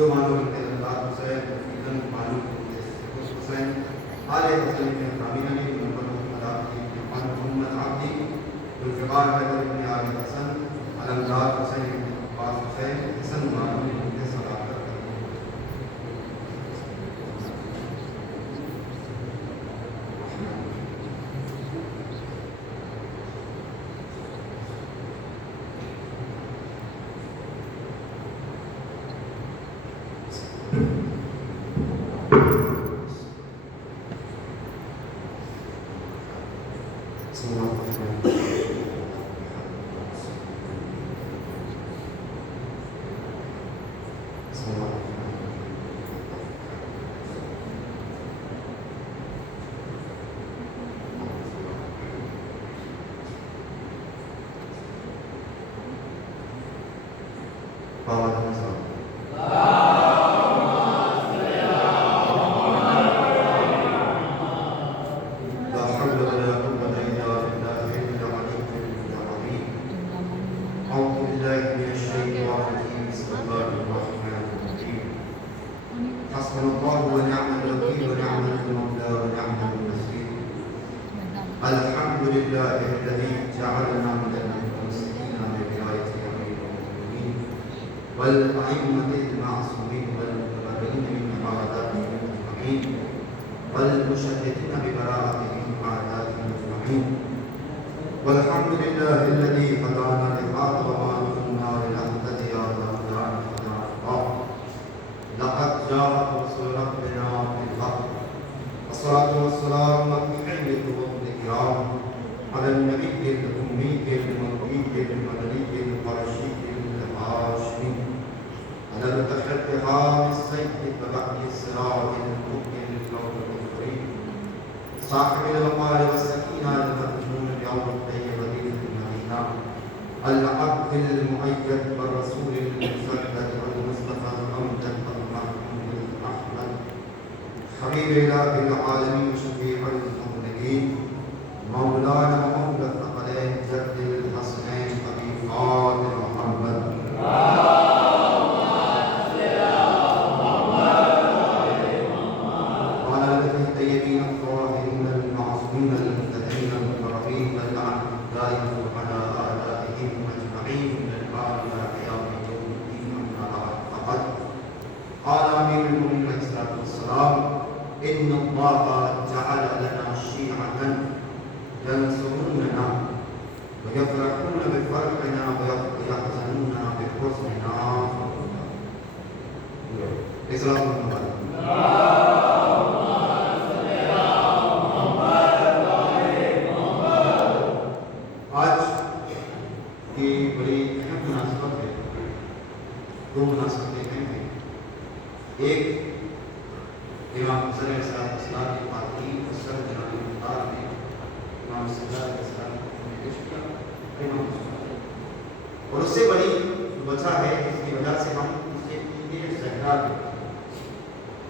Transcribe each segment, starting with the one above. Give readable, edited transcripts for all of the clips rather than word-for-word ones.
دو مانو کے اللہ حسین فیضن مانو کے حسین آل حسین کے حامین علی محمد عبدی محمد عبدی ذوالفقار حیدر بن آل حسن علمدار حسین بن عباس حسین حسن مانو کے صلاح کرتے والأئمة المعصومين والمتبرئين من عباداتهم أجمعين والمشهدين ببراءتهم أعدائهم أجمعين والحمد لله الذي هدانا لهذا وما كنا لنهتدي لولا أن هدانا الله لقد جاءت رسل ربنا بالحق والصلاة والسلام بحمد والإكرام على النبي الأمي المكي المدني القرشي الهاشمي على المتحدثها بالسيف فبعد الصراط المؤمن الفوق الكريم صاحب الوقار والسكينة المأمون بيوم الطيبة المدينة العبد المؤيد والرسول المسدد والمصطفى الأمجد المحمود الأحمد حبيب إله العالمين شفيع المذنبين مولانا ومولى الثقلين جد الحسنين أبي فاضل محمد وعلى آله الطيبين الطاهرين المعصومين المهتدين المباركين واللعنة دائما على أعدائهم أجمعين من الآن إلى قيام يوم الدين أما بعد فقد قال أمير المؤمنين عليه الصلاة والسلام إن الله جعل لنا شيعة ينصروننا ويفرحون بفرحنا ويحزنون بحزننا. اسلام آج کی بڑی اہم مناسبت ہے. دو مناسبتیں ہیں. ایک امام حسن علیہ السلام کی تعلیم اور سر جناب مختار نے امام صدر علیہ السلام کو پیش کیا اور اس سے بڑی وجہ ہے جس کی وجہ سے ہم اسے عید زہرا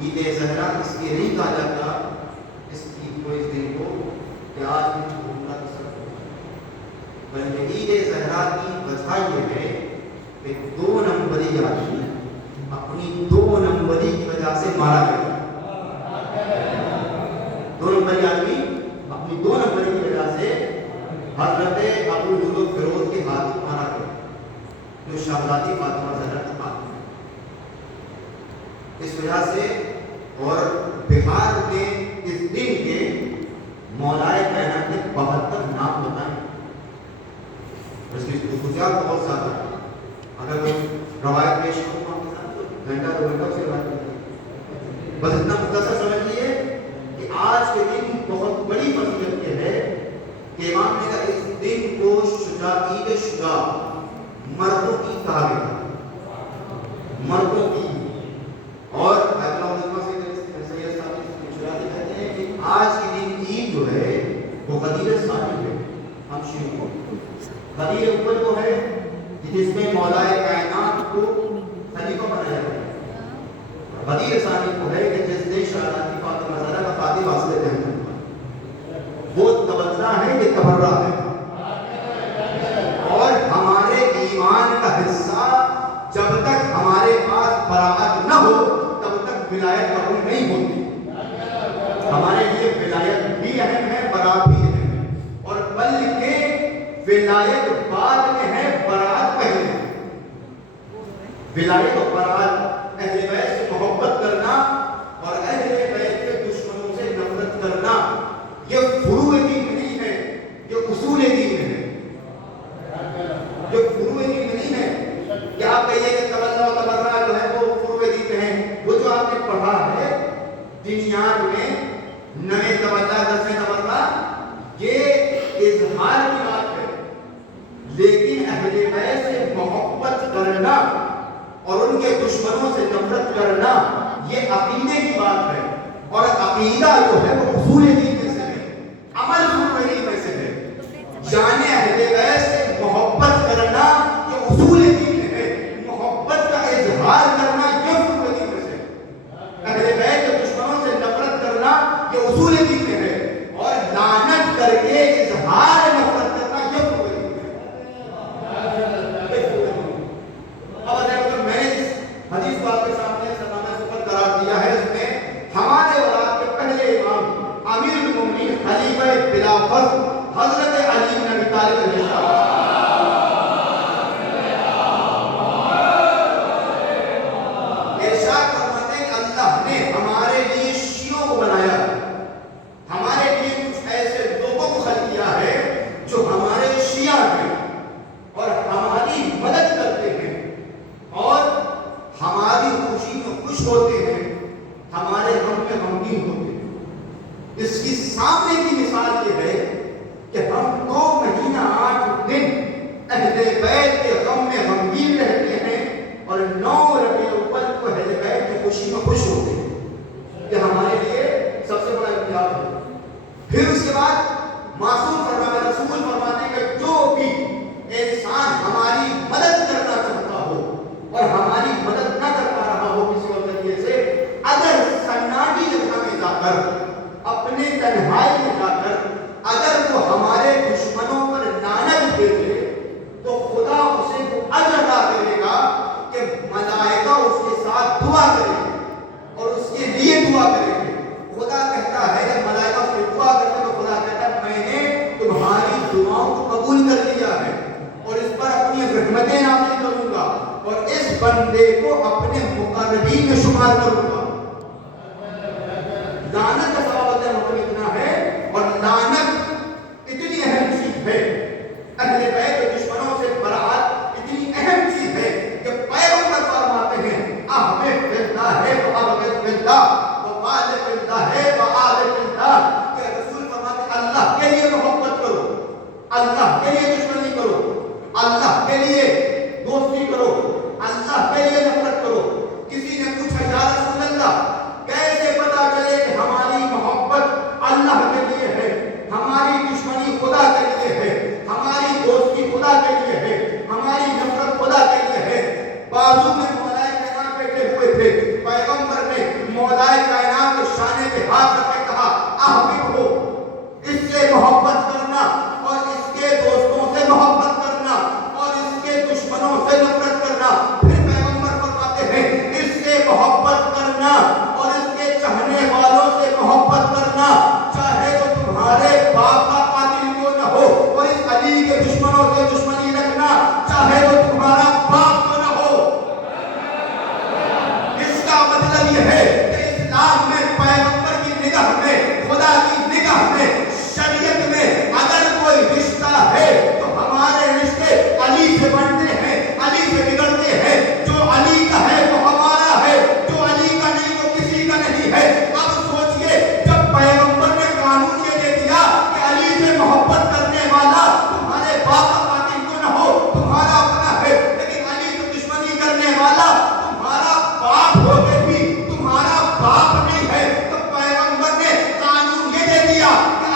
عید زہرا اس لیے نہیں کہا جاتا اس عید کو اس دن کو کہ آج ہم گھومنا تصور بلکہ عید زہرا کی وجہ یہ ہے کہ 2 نمبری آدمی اپنی 2 نمبری کی وجہ سے مارا گیا. 2 نمبری آدمی اپنی 2 نمبری کی وجہ سے حضرت ابو لؤلؤ فیروز کے ہاتھ مارا گیا جو شہزادی فاطمہ زہرا کی ماں. اس وجہ سے اور بہار میں اس دن کے مولائے کائنات نے 72 نام بتائے. اس کی خصوصیات بہت زیادہ ہے. اگر کوئی روایت پیش کروں آپ کے ساتھ تو گھنٹہ 2 گھنٹہ سے روایت کرتے ہیں. بس اتنا مختصر سمجھ لیے کہ آج کے دن بہت بڑی فضیلت یہ ہے کہ امام نے کہا اس دن کو عید شجاع مردوں کی کہا گیا. مردوں کی. اور آج کے دن عید جو ہے وہ غدیر ثانی ہے. ہم شروع ہو غدیر اوپر جو ہے جس میں مولائے کائنات کو خلیفہ بنایا گیا. غدیر ثانی کو ہے کہ جس نے شہزادی فاطمہ زہرا کا قاضی واسطے دے وہ توجہ ہے یہ تبرہ ہے. اور ہمارے ایمان کا حصہ جب تک ہمارے پاس براءت نہ ہو تب تک ولایت قبول نہیں ہوتی. ہمارے لیے ولایت بھی اہم ہے، برات بھی اہم ہے، اور بلکہ ولایت بعد میں ہے، برات پہلے ہے. ولایت اور برات، اہل بیت سے محبت کرنا اور اہل بیت کے دشمنوں سے نفرت کرنا، یہ فروع دین میں نہیں ہے، یہ اصول دین میں ہے. یہ فروع دین میں نہیں ہے کہ آپ کہیے کہ تولا و تبرع جو ہے وہ فروع دین میں ہے. وہ جو آپ نے پڑھا ہے دینیات میں، نئے تولا دس تبرع، یہ اظہار کی بات ہے. لیکن اہل بیت سے محبت کرنا اور ان کے دشمنوں سے نفرت کرنا یہ عقیدے کی بات ہے. اور عقیدہ جو ہے وہ اصول دین میں سے ہے، عمل فروع دین میں سے ہے. یعنی اہل بیت سے محبت کرنا یہ اصول دین میں ہے، محبت کا اظہار کرنا یہ فروع دین میں سے ہے. اہل بیت کے دشمنوں سے نفرت کرنا یہ اصول دین میں ہے، اور لعنت کر کے اظہار نفرت کرنا یہ فروع دین میں ہے. اب اگر میں نے اس حدیث کو آپ کے سامنے سامنے سپر قرار دیا ہے، اس میں ہمارے اولاد کے پہلے امام امیر المومنین خلیفہ بلا فخر حضرت علی بن ابی طالب علیہ السلام ارشاد فرماتے ہیں کہ اللہ نے ہمارے لیے شیعوں کو بنایا، ہمارے لیے کچھ ایسے لوگوں کو خلق کیا ہے جو ہمارے شیعہ ہیں اور ہماری مدد کرتے ہیں اور ہماری خوشی میں خوش ہوتے ہیں، ہمارے غم میں غمگین ہوتے ہیں. اس کی سامنے کی مثال یہ ہے کہ ہم 9 مہینہ 8 دن اہل بیت کے غم میں غمگین رہتے ہیں اور 9 ربیع الاول کو اہل بیت کی خوشی میں خوش ہوتے ہیں. یہ ہمارے لیے سب سے بڑا امتیاز ہے. پھر اس کے بعد معصوم فرماتے رسول فرماتے ہیں کہ جو بھی انسان ہماری مدد کرنا چاہتا ہو اور ہماری مدد نہ کر پا رہا ہو کسی اور ذریعے سے، اگر سناٹی جگہ میں جا کر، اپنے تنہائی میں جا کر اگر وہ ہمارے دشمنوں پر لعنت دے دے تو خدا اسے وہ اجر عطا کرے گا کہ ملائکہ اس کے ساتھ دعا کریں گے اور اس کے لیے دعا کریں گے. خدا کہتا ہے کہ ملائکہ اس کی دعا کرتے تو خدا کہتا ہے میں نے تمہاری دعاؤں کو قبول کر لیا ہے اور اس پر اپنی رحمتیں نازل کروں گا اور اس بندے کو اپنے مقربین میں شمار کروں گا. لعنت کا ثواب اتنا ہے اور لعنت اتنی اہم چیز ہے، اہل بیت کے دشمنوں سے برات اتنی اہم چیز ہے کہ پیغمبر فرماتے ہیں احبب فی اللہ وابغض فی اللہ وخالف فی اللہ وعادل فی اللہ، کہ رسول فرماتے ہیں اللہ کے لیے محبت کرو، اللہ کے لیے دشمنی کرو، اللہ کے لیے دوستی کرو، اللہ کے لیے نفرت کرو. کسی نے پوچھا یا رسول اللہ کیسے پتا چلے کہ ہماری محبت اللہ کے لیے ہے، ہماری دشمنی خدا کے لیے ہے، ہماری دوستی خدا کے لیے ہے، ہماری نفرت خدا کے لیے ہے؟ بازو میں مولائے کائنات بیٹھے ہوئے تھے، پیغمبر نے مولائے کائنات کے شانے پہ ہاتھ رکھ کے کہا احبب ہو، اس سے محبت کرنا اور اس کے دوستوں سے محبت کرنا اور اس کے دشمنوں سے نفرت کرنا. پھر پیغمبر فرماتے ہیں اس سے محبت کرنا اور اس کے چاہنے والوں سے محبت کرنا، چاہے تو تمہارے باپ کا قاتل کیوں نہ ہو، اور اس علی کے دشمنوں سے دشمنی رکھنا چاہے تو تمہارا باپ کیوں نہ ہو. اس کا مطلب یہ ہے کہ اسلام میں پیغمبر کی نگاہ میں، خدا کی نگاہ میں، شریعت میں اگر کوئی رشتہ ہے تو ہمارے رشتے علی سے بنتے ہیں، علی سے بگڑتے ہیں. جو علی کا ہے وہ ہمارا ہے، جو علی کا نہیں وہ کسی کا نہیں ہے. اب سوچئے جب پیغمبر نے قانون یہ دے دیا کہ علی سے محبت کرنے والا تمہارے باپ کا قاتل کیوں نہ ہو تمہارا اپنا ہے، لیکن علی سے دشمنی کرنے والا تمہارا باپ ہو کے بھی تمہارا باپ نہیں ہے، تو پیغمبر نے قانون یہ دے دیا کہ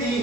3।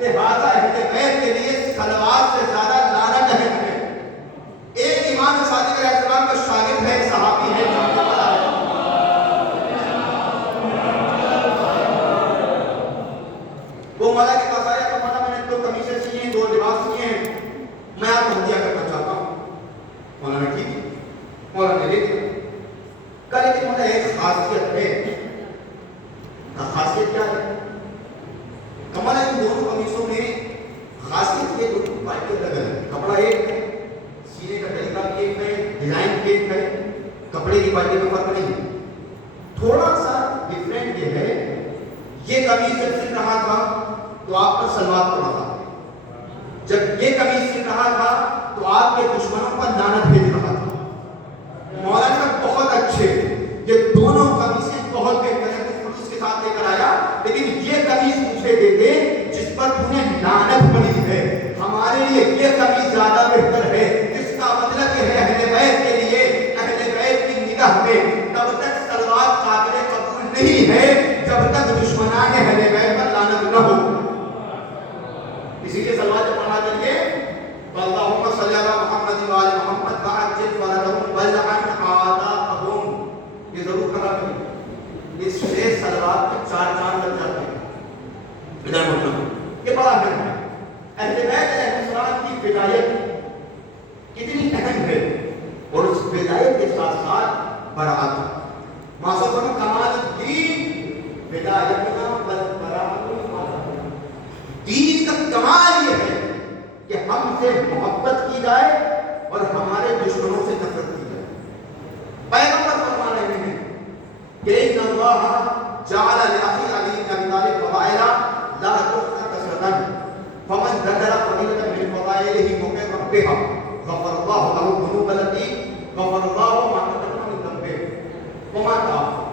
لہذا اہل بیت کے لیے صلوات سے زیادہ لعنت اہم ہے. ایک امام صادق علیہ السلام کا شاگرد ہے, صحابی ہے, جو مجھے پتا ہے, وہ مولا کے پاس آیا, تو مولا میں نے 2 قمیصیں سی ہیں, 2 لباس سیے ہیں, میں آپ کو ہدیہ کرنا چاہتا ہوں. مولا نے ٹھیک ہے, مولا نے لے دیا. کل لیکن مولا ایک خاصیت ہے. خاصیت کیا ہے؟ کمانا ان دونوں قمیصوں میں خاصیت یہ دونوں پارٹی الگ ہے. کپڑا ایک ہے, سینے کا طریقہ بھی ایک ہے, ڈیزائن بھی ایک ہے, کپڑے کی کوالٹی میں فرق نہیں ہے. تھوڑا سا ڈفرینٹ یہ ہے, یہ قمیص جب سل رہا تھا تو آپ پر سلوات پڑ رہا تھا, جب یہ قمیص سل رہا تھا تو آپ کے دشمنوں پر لعنت بھیج رہا تھا. مولانا بہت اچھے, یہ دونوں قمیصیں بہت بہتر ہیں, خلوص کے ساتھ لے کر آیا, لیکن یہ قمیص مجھے دے دے جس پر تمہیں لعنت پڑی ہے. ہمارے لیے یہ قمیص زیادہ بہتر ہے. اس کا مطلب یہ ہے اہل بیت کے لیے, اہل بیت کی نگاہ میں تب تک صلوات قابل قبول نہیں ہے جب تک دشمنان اہل بیت پر لعنت نہ ہو. اسی لیے صلوات پڑھنا چاہیے, اللہم صلی علی محمد و آل محمد وعجل فرجهم ولعن اعداءهم. یہ ضرور کرنا چاہیے. اس سے صلوات میں 4 چاند لگ جاتے ہیں. ادھر مطلب یہ بڑا اہم ہے. اہل بیت علیہ السلام کی ولایت کتنی اہم ہے, اور اس ولایت کے ساتھ ساتھ برات. معصوم کمال الدین ولایتنا والبراءۃ. دین کا کمال یہ ہے کہ ہم سے محبت کی جائے اور ہمارے دشمنوں سے نفرت کی جائے. پیغمبر فرما رہے ہیں کہ ان اللہ جعل لاخی علی بن ابی طالب فضائل لا تحصى كثرة فمن ذكر فضيلة من فضائله مقرا بها غفر الله له الذنوب التي غفر الله ما تقدم من ذنبه وما تأخر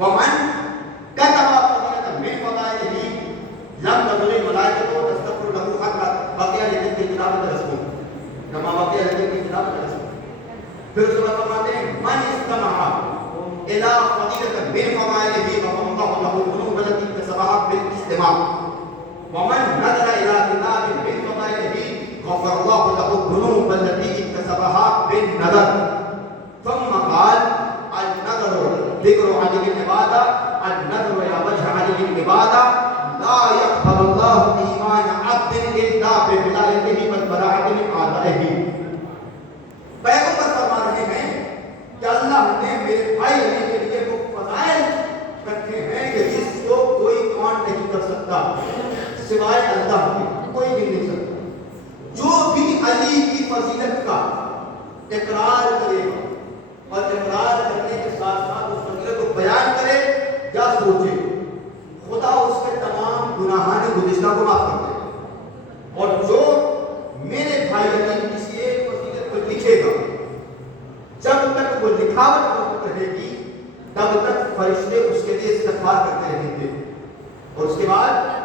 ومن كتب فضيلة من فضائله لم تزل الملائكة تستغفر له حتى بقي لذكر كتابة رسمه كما بقي لذكر كتابة رسمه. پھر اس وقت فرماتے ہیں من استمع الى فضيلة من فضائله غفر الله له الذنوب التي اكتسبها بالاستماع ومن نظر الى كتاب من فضائله غفر الله له الذنوب التي اكتسبها بالنظر. ثم قال النظر ذكر علي العبادة, النظر الى وجه علي العبادة, لا يقبل الله ایمان عبد الا بولایته والبراءة من اعدائه. پیغمبر فرما رہے ہیں کہ اللہ نے میرے بھائی ہونے کے لیے وہ فضائل رکھے ہیں کہ جس کو کوئی کاؤنٹ نہیں کر سکتا سوائے اللہ کے, کوئی بھی نہیں سکتا. جو بھی علی کی فضیلت کا اقرار کرے گا اور اقرار کرنے کے ساتھ ساتھ اس فضیلت کو بیان کرے یا سوچے, خدا اس کے تمام گناہان گزشتہ کو معاف کر دے. اور جو میرے بھائی علی کی کسی ایک فضیلت کو لکھے گا, جب تک وہ لکھاوٹ موجود رہے گی تب تک فرشتے اس کے لیے استغفار کرتے رہیں گے, اور اس کے بعد